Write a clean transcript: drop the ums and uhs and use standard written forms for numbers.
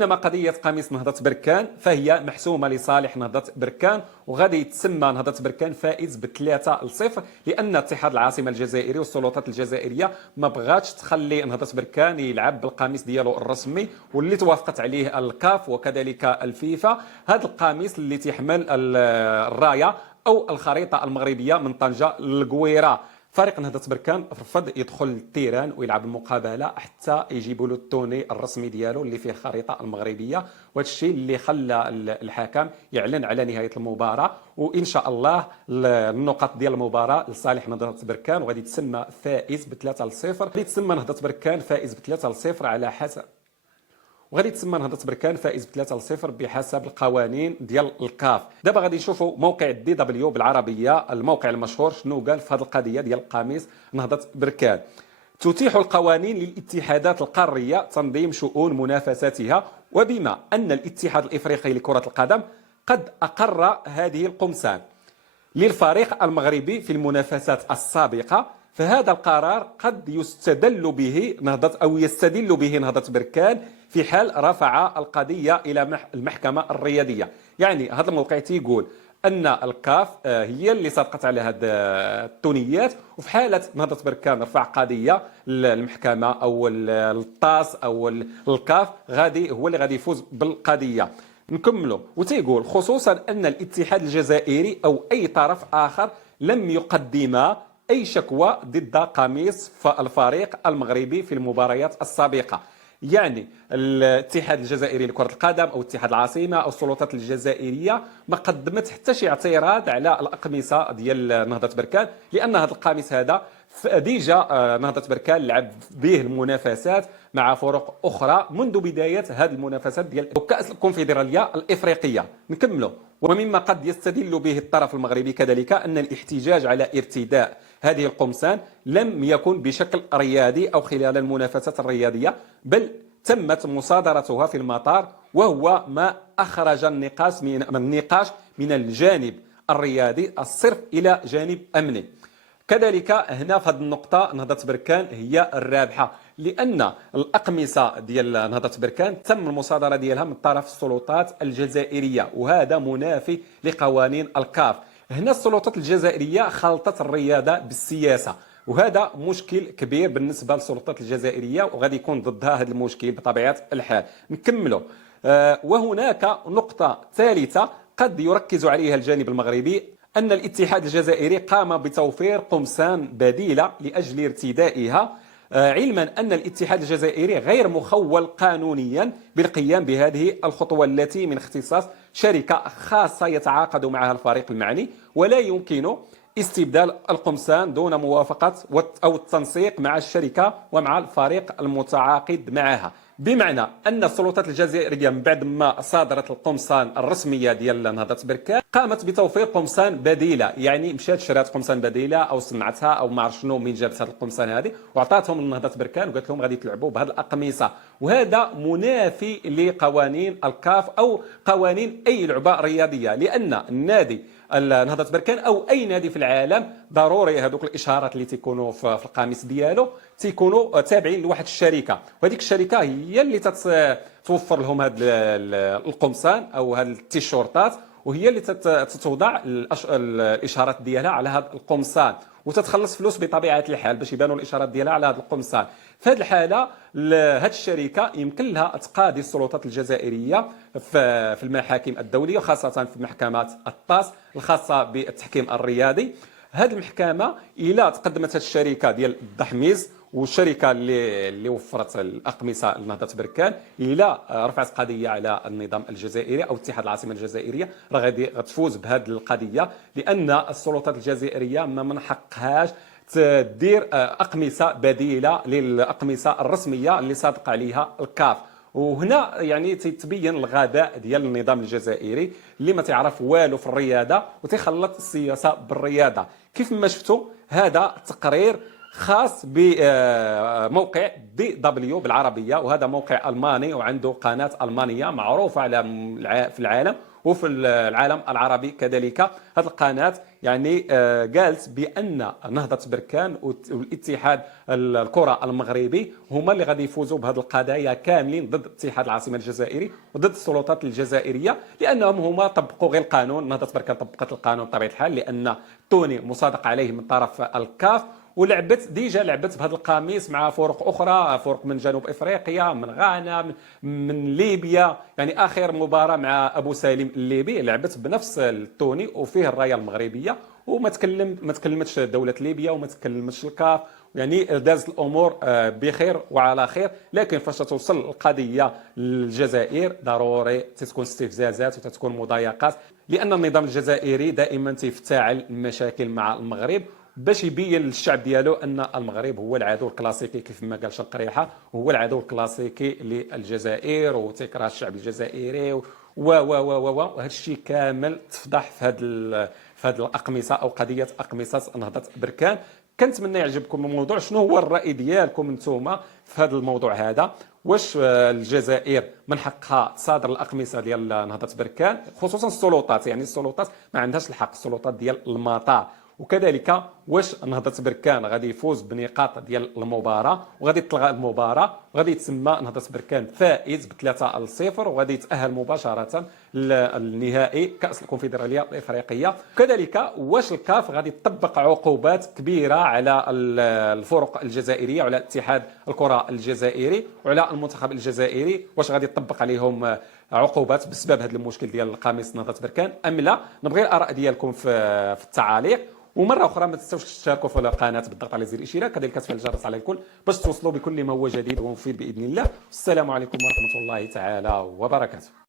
بينما قضية قميص نهضة بركان فهي محسومة لصالح نهضة بركان، وغادي يتسمى نهضة بركان فائز ب3-0، لأن اتحاد العاصمة الجزائري والسلطات الجزائرية ما بغاتش تخلي نهضة بركان يلعب بالقميص ديالو الرسمي واللي توافقت عليه الكاف وكذلك الفيفا. هذا القميص اللي تحمل الراية أو الخريطة المغربية من طنجة للقويرة. فريق نهضة بركان رفض يدخل للتيران ويلعب المقابله حتى يجيبوا له التوني الرسمي ديالو اللي فيه الخريطه المغربيه، وهذا الشيء اللي خلى الحكم يعلن على نهايه المباراه. وان شاء الله النقط ديال المباراه لصالح نهضة بركان، وغادي تسمى فائز ب3-0. غادي تسمى نهضة بركان فائز ب3-0 على حسب وغادي تسمى نهضة بركان فائز ب3-0 بحسب القوانين ديال الكاف. دابا غادي نشوفوا موقع دي دبليو بالعربيه، الموقع المشهور، شنو قال في هذه القضيه ديال قميص نهضة بركان. تتيح القوانين للاتحادات القاريه تنظيم شؤون منافساتها، وبما ان الاتحاد الافريقي لكره القدم قد اقر هذه القمصان للفريق المغربي في المنافسات السابقه، فهذا القرار قد يستدل به نهضة بركان في حال رفع القضية إلى المحكمة الرياضية. يعني هذا الموقع تيقول أن الكاف هي اللي صدقت على هذه التونيات، وفي حالة نهضة بركان رفع قضية المحكمة أو الطاس أو الكاف هو اللي غادي يفوز بالقضية. نكملوا وتيقول خصوصا أن الاتحاد الجزائري أو أي طرف آخر لم يقدم أي شكوى ضد قميص الفريق المغربي في المباريات السابقة. يعني الاتحاد الجزائري لكرة القدم أو اتحاد العاصمة أو السلطات الجزائرية ما قدمت حتى شي اعتراض على الأقمصة ديال نهضة بركان، لأن هذا القميص هذا ديجا نهضة بركان لعب به المنافسات مع فرق أخرى منذ بداية هذه المنافسات ديال كأس الكونفدرالية الإفريقية. نكملوا. ومما قد يستدل به الطرف المغربي كذلك أن الاحتجاج على ارتداء هذه القمصان لم يكن بشكل رياضي أو خلال المنافسات الرياضية، بل تمت مصادرتها في المطار، وهو ما أخرج النقاش من الجانب الرياضي الصرف إلى جانب أمني. كذلك هنا في هذه النقطة نهضة بركان هي الرابحة، لأن الأقمصة ديال نهضة بركان تم المصادرة ديالها من طرف السلطات الجزائرية، وهذا منافي لقوانين الكاف. هنا السلطات الجزائرية خلطت الرياضة بالسياسة، وهذا مشكل كبير بالنسبة للسلطات الجزائرية، وغادي يكون ضدها هذا المشكل بطبيعة الحال. نكملوا. وهناك نقطة ثالثة قد يركز عليها الجانب المغربي، أن الاتحاد الجزائري قام بتوفير قمصان بديلة لأجل ارتدائها، علما أن الاتحاد الجزائري غير مخول قانونيا بالقيام بهذه الخطوة التي من اختصاص شركة خاصة يتعاقد معها الفريق المعني، ولا يمكن استبدال القمصان دون موافقة أو التنسيق مع الشركة ومع الفريق المتعاقد معها. بمعنى أن السلطات الجزائرية من بعد ما صادرت القمصان الرسمية ديال نهضة بركان قامت بتوفير قمصان بديلة، يعني مشات شرات قمصان بديلة أو صنعتها أو ما عرف شنو من جابت هذه القمصان هذه وعطاتهم لنهضة بركان وقالت لهم غادي تلعبوا بهذه الأقمصة، وهذا منافي لقوانين الكاف أو قوانين أي لعبة رياضية، لأن النادي نهضة بركان أو أي نادي في العالم ضروري هذوك الإشارات اللي تيكونوا في القميص ديالو تيكونوا تابعين لواحد الشركة، وهذيك الشركة هي اللي توفر لهم هاد القمصان أو هاد التيشورتات، وهي اللي تتوضع الإشارات ديالها على هاد القمصان وتتخلص فلوس بطبيعة الحال باش يبانوا الإشارات ديالها على هاد القمصان. في هذه الحالة هذه الشركة يمكن لها تقاضي السلطات الجزائرية في المحاكم الدولية، خاصة في محكمة الطاس الخاصة بالتحكيم الرياضي. هذه المحكمة إلى تقدمت هذه الشركة ديال الدحميز والشركة اللي وفرت الأقمصة لنهضة بركان إلى رفعت قضية على النظام الجزائري أو اتحاد العاصمة الجزائرية، راه غادي تفوز بهذه القضية، لأن السلطات الجزائرية ما من حقهاش تدير أقمصة بديلة للأقمصة الرسمية اللي صادق عليها الكاف. وهنا يعني تتبين الغباء ديال النظام الجزائري اللي ما تعرف والو في الرياضة وتخلط السياسة بالرياضة. كيف ما شفتوا هذا تقرير خاص بموقع دي دبليو بالعربية، وهذا موقع ألماني وعنده قناة ألمانية معروفة في العالم، وفي العالم العربي كذلك. هذه القناة يعني قالت بأن نهضة بركان والاتحاد الكرة المغربي هما اللي غادي يفوزوا بهذه القضايا كاملين ضد اتحاد العاصمة الجزائري وضد السلطات الجزائرية، لأنهم هما طبقوا غير القانون. نهضة بركان طبقت القانون بطبيعة الحال لأن توني مصادق عليه من طرف الكاف، ولعبت لعبت بهذا القميص مع فرق اخرى، فرق من جنوب افريقيا، من غانا، من ليبيا. يعني اخر مباراه مع ابو سالم الليبي لعبت بنفس التوني وفيه الرايه المغربيه، ما تكلمتش دوله ليبيا وما تكلمتش الكاف، يعني دازت الامور بخير وعلى خير. لكن فاش توصل القضيه للجزائر ضروري تكون استفزازات وتكون مضايقات، لان النظام الجزائري دائما تفتعل المشاكل مع المغرب باش يبين للشعب ديالو ان المغرب هو العدو الكلاسيكي كيف ما قال شنقريحه، هو العدو الكلاسيكي للجزائر وتكره الشعب الجزائري وهذا الشيء كامل تفضح في هذه الاقمصه او قضيه اقمصه نهضه بركان. كنتمنى يعجبكم الموضوع. شنو هو الراي ديالكم انتم في هذا الموضوع هذا؟ واش الجزائر من حقها تصادر الاقمصه ديال نهضه بركان، خصوصا السلطات؟ يعني السلطات ما عندهاش الحق، السلطات ديال المطار. وكذلك واش نهضة بركان غادي يفوز بنقاط ديال المباراة وغادي تلغى المباراة وغادي يتسمى نهضة بركان فائز ب3-0 وغادي يتأهل مباشرة للنهائي كأس الكونفدرالية الإفريقية؟ كذلك واش الكاف غادي تطبق عقوبات كبيرة على الفرق الجزائرية وعلى اتحاد الكرة الجزائري وعلى المنتخب الجزائري؟ واش غادي تطبق عليهم عقوبات بسبب هذا المشكل ديال قميص نهضة بركان ام لا؟ نبغي الآراء ديالكم في التعاليق. ومره اخرى ما تنساوش تشتركوا في القناه بالضغط على زر الاشتراك، كذلك تفعيل الجرس على الكل باش توصلوا بكل ما هو جديد ومفيد باذن الله. السلام عليكم ورحمه الله تعالى وبركاته.